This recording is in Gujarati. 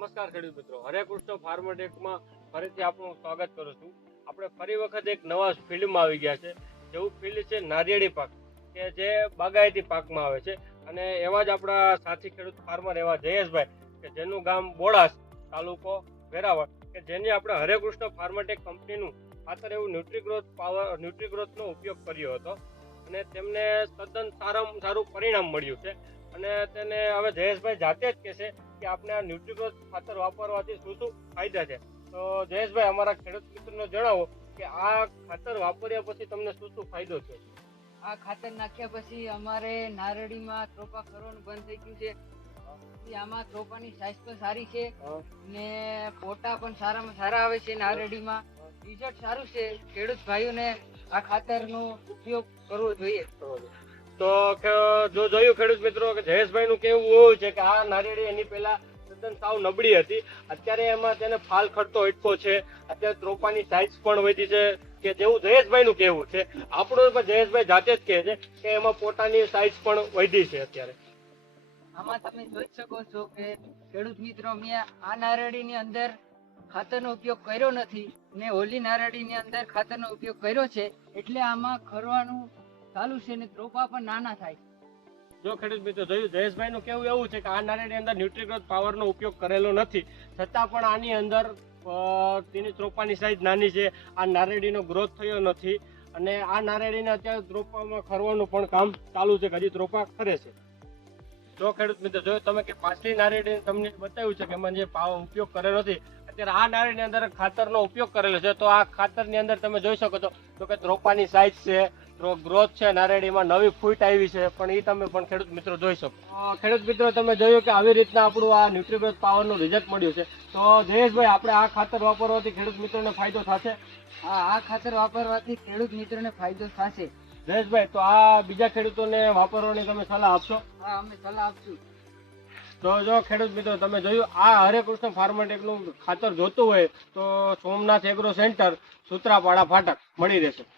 નમસ્કાર ખેડૂત મિત્રો, હરે કૃષ્ણ ફાર્મટેકમાં ફરીથી આપનું સ્વાગત કરું છું. આપણે ફરી વખત એક નવા ફિલ્ડમાં આવી ગયા છે. જેવું ફિલ્ડ છે નારિયેળી પાક, કે જે બાગાયતી પાકમાં આવે છે. અને એવા જ આપણા સાથી ખેડૂત ફાર્મર એવા જયેશભાઈ, કે જેનું ગામ બોડાસ, તાલુકો વેરાવળ, કે જેની આપણે હરે કૃષ્ણ ફાર્મટેક કંપનીનું ખાતર એવું ન્યુટ્રીગ્રોથનો ઉપયોગ કર્યો હતો અને તેમને તદ્દન સારામાં સારું પરિણામ મળ્યું છે. અને તેને હવે જયેશભાઈ જાતે જ કહેશે કે આપણે આ ન્યુટ્રીગ્રોથ ખાતર વાપરવાથી શું શું ફાયદા છે. તો જયેશભાઈ, અમારા ખેડૂત મિત્રોને જણાવો કે આ ખાતર વાપર્યા પછી તમને શું શું ફાયદો છે. આ ખાતર નાખ્યા પછી અમારે નારળીમાં ત્રોપા કરવાનું બંધ થઈ ગયું છે. આમાં ત્રોપાની સાઈઝ પણ સારી છે ને પોટા પણ સારામાં સારા આવે છે. નારળીમાં રિઝલ્ટ સારું છે. ખેડૂત ભાઈઓને આ ખાતરનો ઉપયોગ કરવો જોઈએ. તો જો જોયું ખેડૂત મિત્રો કે જયેશભાઈ નું કેવું એવું છે કે આ નારિયેળી એની પહેલા તદ્દન સાવ નબળી હતી. અત્યારે એમાં તેને ફાલ ખડતો ઇટકો છે. અત્યારે ત્રોપાની સાઈઝ પણ વધી છે, કે જેવું જયેશભાઈ નું કેવું છે. આપણું પણ જયેશભાઈ જાતે જ કહે છે કે એમાં પોતાની સાઈઝ પણ વધી છે. અત્યારે આમાં તમે જોઈ શકો છો કે ખેડૂત મિત્રો, મેં આ નારળીની અંદર ખાતરનો ઉપયોગ કર્યો નથી ને ઓલી નારળીની અંદર ખાતરનો ઉપયોગ કર્યો છે, એટલે આમાં ખરવાનું ચાલુ છે ને ત્રોપા પણ નાના થાય. જો ખેડૂત મિત્રો જોયું, જયેશભાઈ નું કેવું એવું છે કે આ નારિયેળી અંદર ન્યુટ્રીગ્રોથ પાવર નો ઉપયોગ કરેલો નથી, છતાં પણ આની અંદર તેની ત્રોપાની સાઈઝ નાની છે. આ નારિયેળીનો ગ્રોથ થયો નથી અને આ નારિયેળીને અત્યારે ત્રોપામાં ખરવાનું પણ કામ ચાલુ છે, હજી ત્રોપા ખરે છે. જો ખેડૂત મિત્રો જોયું તમે કે પાછલી નારિયેળી તમને બતાવ્યું છે કે એમાં જે ઉપયોગ કરેલો નથી, અત્યારે આ નારિયેળીની અંદર ખાતરનો ઉપયોગ કરેલો છે. તો આ ખાતરની અંદર તમે જોઈ શકો છો તો કે ત્રોપાની સાઈઝ છે, ગ્રોથ છે, નારિયેળીમાં નવી ફૂટ આવી છે, પણ એ તમે પણ ખેડૂત મિત્રો જોઈ શકો. ખેડૂત મિત્રો તમે જોયું કે આવી રીતના આપણું આ ન્યુટ્રીગ્રોથ પાવરનું રિઝલ્ટ મળ્યું છે. તો જયેશભાઈ, આપણે આ ખાતર વાપરવાથી ખેડૂત મિત્રોને ફાયદો થશે? આ ખાતર વાપરવાથી ખેડૂત મિત્રોને ફાયદો થશે. જયેશભાઈ, તો આ બીજા ખેડૂતોને વાપરવાની તમે સલાહ આપશો? હા, અમે સલાહ આપશું. તો જો ખેડૂત મિત્રો તમે જોયું, આ હરે કૃષ્ણ ફાર્મટેકનું ખાતર જોતું હોય તો સોમનાથ એગ્રો સેન્ટર, સૂત્રાપાડા ફાટક મળી રહેશે.